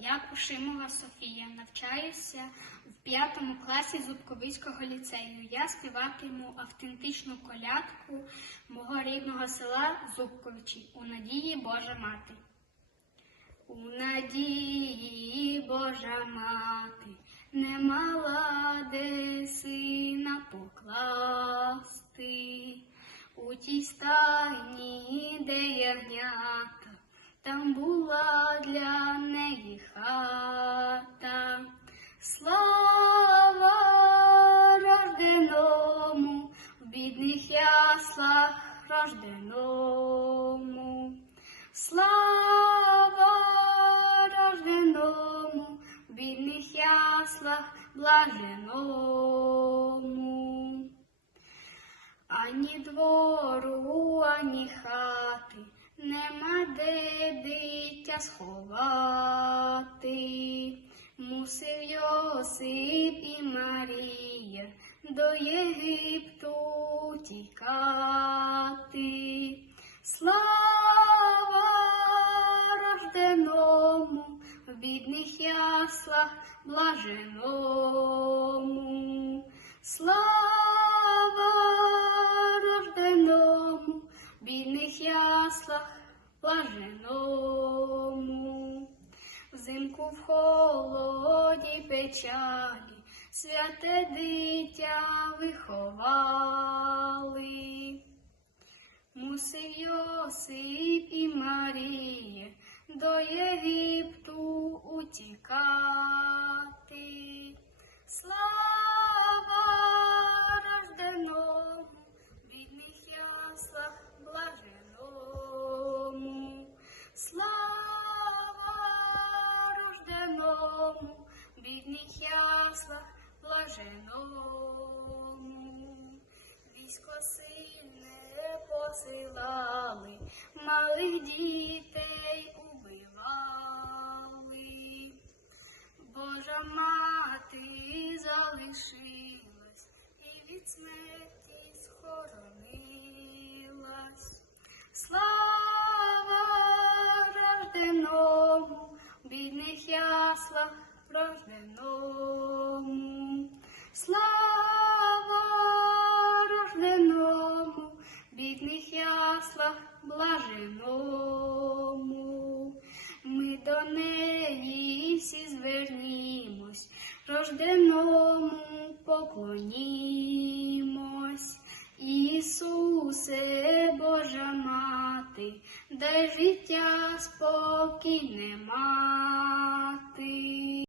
Я Кушимова Софія, навчаюся в п'ятому класі Зубковицького ліцею. Я співатиму автентичну колядку мого рідного села Зубковичі у надії Божа мати. У надії Божа мати не мала де сина покласти. У тій стайні, де ягнята, там була для неї хата. Слава рожденому, в бідних яслах рожденому. Слава рожденому, в бідних яслах блаженому. Ані двору, ані хати, нема де сховати. Мусив Йосип і Марія до Єгипту тікати. Слава рожденому, в бідних яслах блаженому. Слава рожденому, в бідних яслах блаженому. Взимку в холоді печалі, святе дитя виховали. Блаженому. Військо сильне посилали, малих дітей убивали. Божа мати залишилась і від смерті схоронилась. Слава Слава рожденому, бідних яслах блаженому. Ми до неї всі звернімось, рожденому поклонімось. Ісусе, Божа мати, дай життя спокійне